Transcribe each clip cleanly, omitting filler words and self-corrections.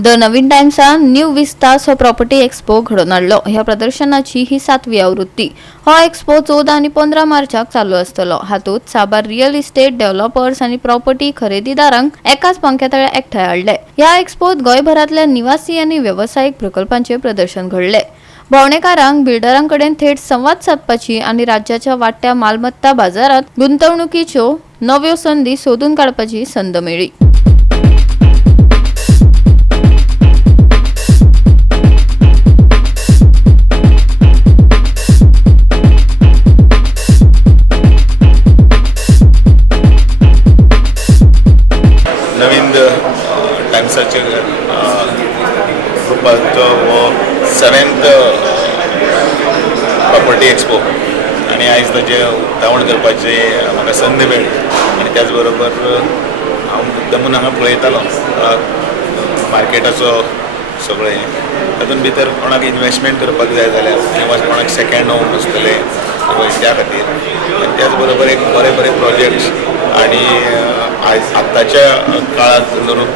The Naveen टाइम्सा new Vistas हो property expo घडोवन हाडलो। ह्या प्रदर्शनाची ही 7वी आवृत्ती। हो एक्सपो 14 आणि 15 मार्चाक चालू आसतलो। हातूंत साबार रियल इस्टेट डेव्हलपर्स आणि प्रॉपर्टी खरेदीदारांक एकाच पंख्यातळे एकठांय हाडले। ह्या एक्सपोत गोंयभरांतल्या निवासी आणि व्यावसायिक प्रकल्पांचे प्रदर्शन घडले। भोंवडेकारांक बिल्डरांकडेन थेट संवाद साधपाची आणि राज्याच्या वाडट्या मालमत्ता बाजारात गुंतवणुकीच्यो नव्यो संधी सोदून काडपाची संद मेळ्ळी। नवीन टाइम्साचे ग्रुपात हो 7th प्रॉपर्टी एक्सपो आणि आयज ताचे उक्तावण करपाची म्हाका संद मेळ्ळी आणि त्याच बरोबर हांव मुद्दामून हांगा पळयतालो मार्केटाचो सगळें तातूंत भितर कोणाक इन्वेस्टमेंट करपाक जाय जाल्यार किंवा कोणाक सेकंड होम आसतले त्या खातीर आनी त्याच बरोबर एक बरे बरे प्रोजेक्ट्स आणि आताच्या काळात धरून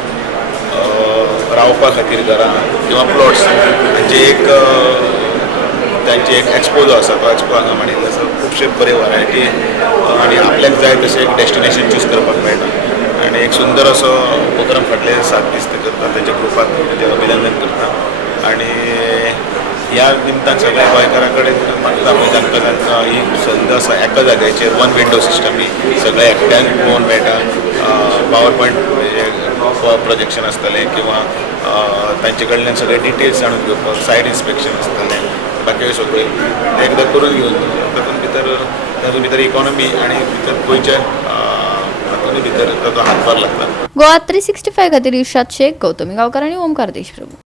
रावपा खातीर घरां किंवा प्लॉट्स हांचे एक तांचे एक एक्सपो जो आसा तो एक्सपो हांगा मांडिल्लो आसा। खुबशे बरे वरायटी आनी आपल्याक जाय तशें एक डेस्टिनेशन चूज करपाक मेळटा आनी एक सुंदर असो उपक्रम फाटले 7 दीस ते करता तेच्या ग्रुपात तेजें अभिनंदन करता आनी ह्या निमतान सगळ्या गोंयकारां कडेन मागता जांकां ही संद आसा एका जाग्याचेर वन विंडो सिस्टम ही सगळे एकट्यान पळोवन मेळटा। पावर पॉयंट प्रोजेक्शन आसतलें किंवा तांचे कडल्यान सगळे डिटेल्स जाणून घेवपाक सायट इन्स्पेक्शन आसतलें बाकी सगळें एकदां करून घेवन तातूंत भितर इकॉनॉमी आनी भितर गोंयच्या तातूंत भितर ताचो हातभार लागता। गोवा 365 खातीर इर्शाद शेख, गौतमी गांवकार आणि ओमकार देशप्रभू।